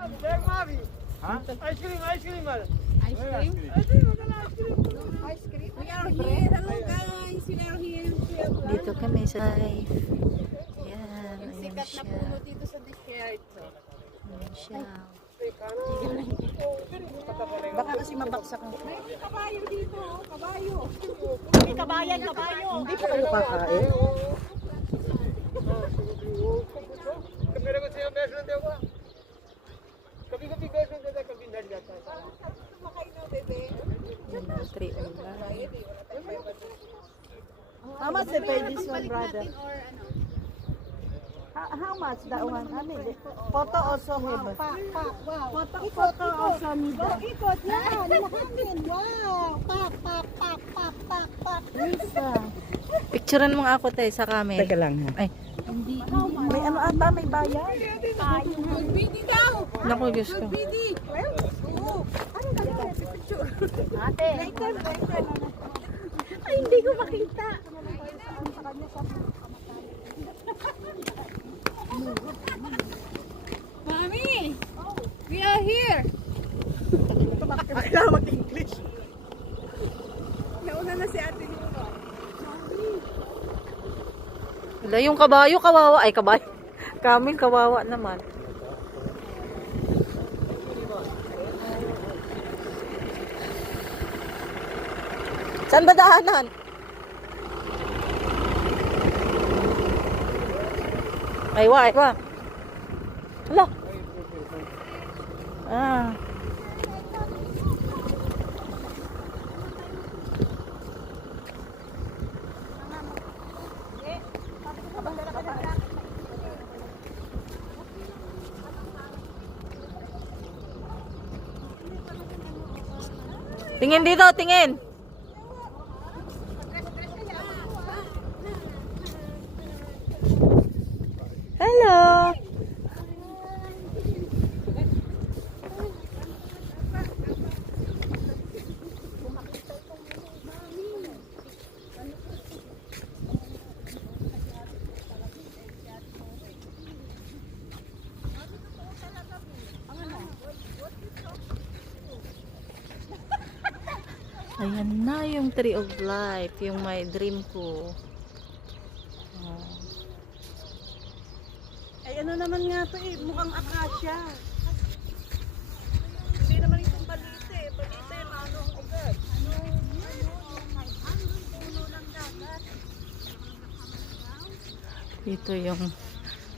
Ice cream. We are here. Hello guys. We are here. Dito kami sa live. Yan. Yung Ayan sikat na siya. puno dito sa desert. Ayan siya. Baka kasi mabaksak mo. May kabayo dito. Kabayo. May kabayan. Hindi pa kayo kakain. मेरे को सेम बैठने देगा कभी कभी बैठने देता कभी डर जाता है Yan ang 3 ulan. How much they pay this one, brother? How much that one? I mean, photo also have. Photo also need. Ikot yan. Mahangin. Wow. Pak. Lisa. Picturean mo nga ako tayo sa camera. Teka lang ha. Ay, May ano ata, may bayan. Bidi daw. naku Diyos ko. Bidi. Anong gagawin? Picture. Ate. Ay, hindi ko makita. Mami, we are here. कहाँ English Nauna na si ate. Wala yung kabayo, kawawa. Ay, kabayo. Kamil, kawawa naman. Saan ba daanan? Aywa. Hala. Ah. Tingin dito, tingin. Hello. Ayan na yung Tree of Life, yung my dream ko. Oh. Ay, ano naman nga to eh, mukhang akasya. Hindi naman itong balite. Balite, manong agad. Puno ng dagat. Ito yung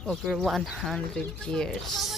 over 100 years.